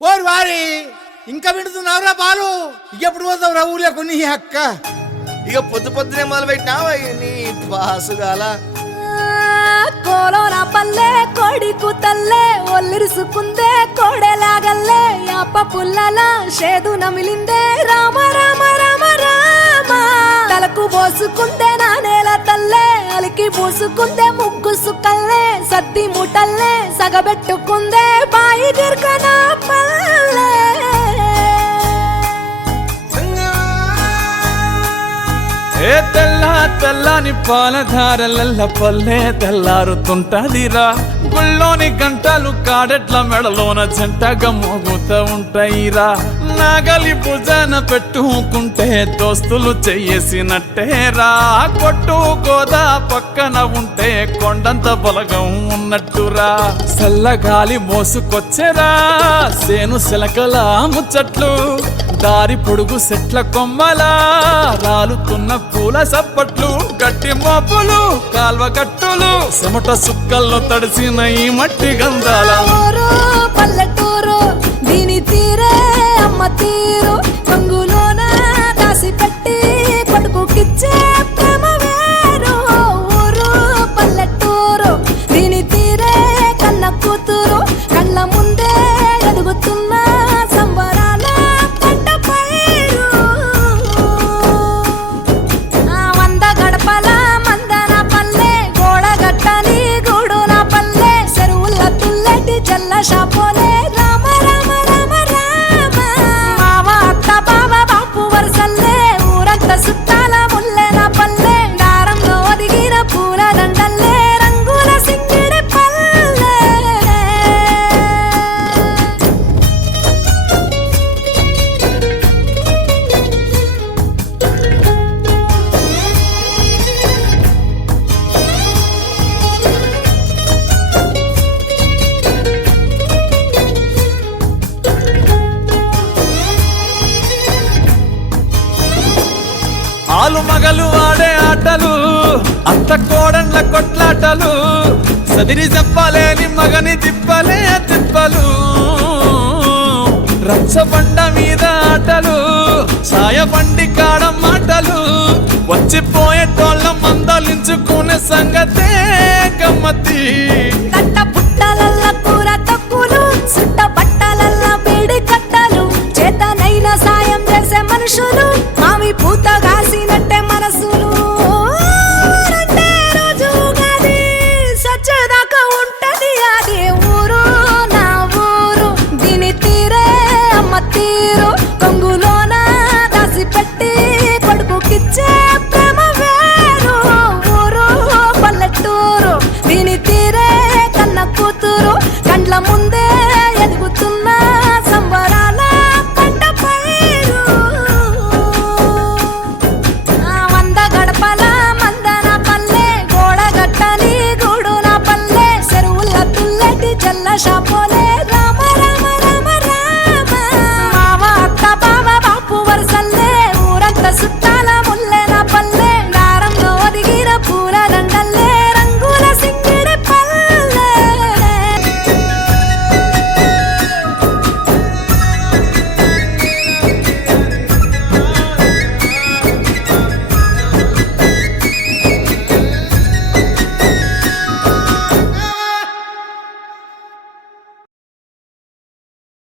ఓరు వారి ఇంకా వింటున్నావురా బాలు ఎప్పుడు పోతావురా ఊళ్ళో కొన్ని అక్క ఇక పొద్దు పొద్దునే మొదలు పెట్టినావా నీ బాసుగాల కోలోన పల్లె కోడి కూతల్లే ఒల్లిరుసుకుందే కోడెలాగల్లే యాప పుల్లల షేదు నమిలిందే రామ రామ రామ రామ తలకు పోసుకుందే నానేల తల్లే అలికి పూసుకుందే ముగ్గు సుక్కల్లే సద్ది ముటల్లే సగబెట్టుకుందే బాయి దిర్కన పల్లె ఏ తెల్ల తెల్లని పాలధారలల్ల పల్లె తెల్లారుతుంటదిరా గుళ్ళోని గంటలు కాడెట్ల మెడలోన జంటగా మోగుతూ ఉంటాయిరా నాగలి భుజాన పెట్టుకుంటే దోస్తులు చెయ్యేసినట్టేరా కొట్టు గోదా పక్కన ఉంటే కొండంత బలగం ఉన్నట్టురా చల్లగాలి మోసుకొచ్చెరా సేను శిలకల ముచ్చట్లు దారి పొడుగు సెట్ల కొమ్మలా రాలుతున్న పూల సప్పట్లు గట్టి మోపులు కాల్వ గట్టులు చెమట సుక్కల్లో తడిసిన ఈ మట్టి గంధాల పల్లెటూరు దీని తీరే అమ్మ తీరు రంగులోన దాసి పెట్టి కొడుకుకిచ్చే ప్రేమ వేరు ఊరు పల్లెటూరు దీని తీరే కన్న కూతురు కళ్ళ ముందే ఎదుగుతున్న సంబరాల పంట పైరు వంద గడపల మందన పల్లె గోడ గట్టని గూడున పల్లె చెరువుల తుల్లటి జల్ల షాపోలే రామ రామ రామ రామ మావ అత్త బావ బాపు వరసల్లే ఊరంత సుట్టాల ముల్లెన పల్లె దారంలో ఒదిగిన పూల దండల్లే రంగుల సింగిడి పల్లె ఆలు మగలు ఆడే ఆటలు అత్త కోడన్ల కొట్లాటలు సదిరి చెప్పలేని మగని తిప్పలే తిప్పలు రచ్చబండ మీద ఆటలు సాయబండి కాడ మాటలు వచ్చిపోయేటోళ్ళ మందలించుకునే సంగతే గమ్మతి తట్ట పుట్టలల్ల కూర తక్కులు సుట్ట బట్ట